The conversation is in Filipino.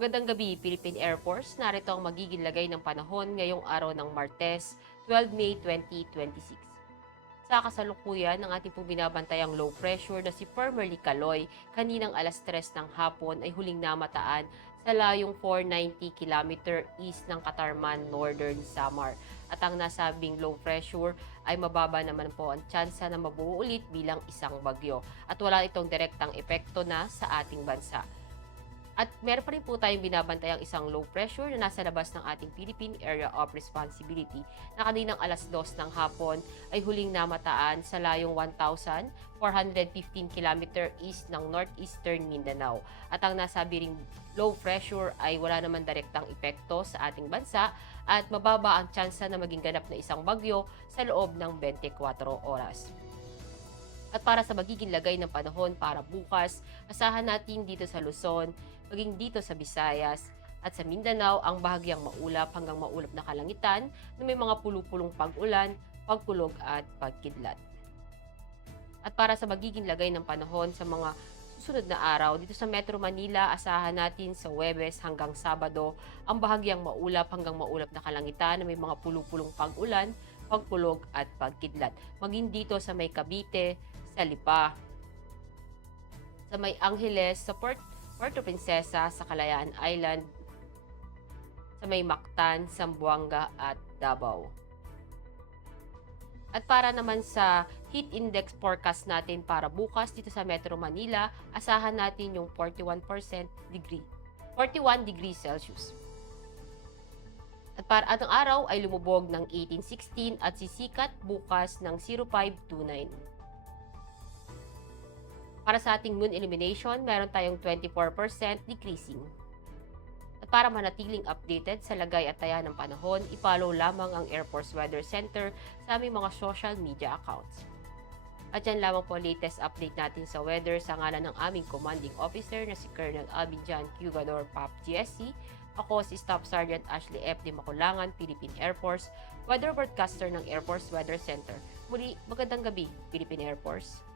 Magandang gabi, Philippine Air Force. Narito ang magiging lagay ng panahon ngayong araw ng Martes, 12 May 2026. Sa kasalukuyan, ng ating pong binabantayang low pressure na si Permerly Caloy, kaninang alas 3 ng hapon ay huling namataan sa layong 490 km east ng Katarman, Northern Samar. At ang nasabing low pressure ay mababa naman po ang tsansa na mabuo ulit bilang isang bagyo. At wala itong direktang epekto na sa ating bansa. At meron pa rin po tayong binabantayang isang low pressure na nasa labas ng ating Philippine Area of Responsibility na kaninang alas 2 ng hapon ay huling namataan sa layong 1,415 km east ng northeastern Mindanao. At ang nasabi ring low pressure ay wala naman direktang epekto sa ating bansa at mababa ang tsansa na maging ganap na isang bagyo sa loob ng 24 oras. At para sa magiging lagay ng panahon para bukas, asahan natin dito sa Luzon, maging dito sa Visayas, at sa Mindanao ang bahagyang maulap hanggang maulap na kalangitan na may mga pulupulong pag-ulan, pagkulog at pagkidlat. At para sa magiging lagay ng panahon sa mga susunod na araw, dito sa Metro Manila, asahan natin sa Huwebes hanggang Sabado ang bahagyang maulap hanggang maulap na kalangitan na may mga pulupulong pag-ulan, pagkulog at pagkidlat. Maging dito sa may Cavite, sa Lipa, sa may Angeles, sa Puerto Princesa, sa Kalayaan Island, sa may Mactan, Zamboanga at Davao. At para naman sa heat index forecast natin para bukas dito sa Metro Manila, asahan natin yung 41 degrees Celsius. At para atong araw ay lumubog ng 1816 at sisikat bukas ng 0529. Para sa ating moon illumination, meron tayong 24% decreasing. At para manatiling updated sa lagay at taya ng panahon, i-follow lamang ang Air Force Weather Center sa aming mga social media accounts. At yan lamang po latest update natin sa weather sa ngalan ng aming commanding officer na si Colonel Abidjan Cugador PAP GSC. Ako si Staff Sergeant Ashley F. de Maculangan, Philippine Air Force, weather broadcaster ng Air Force Weather Center. Muli, magandang gabi, Philippine Air Force.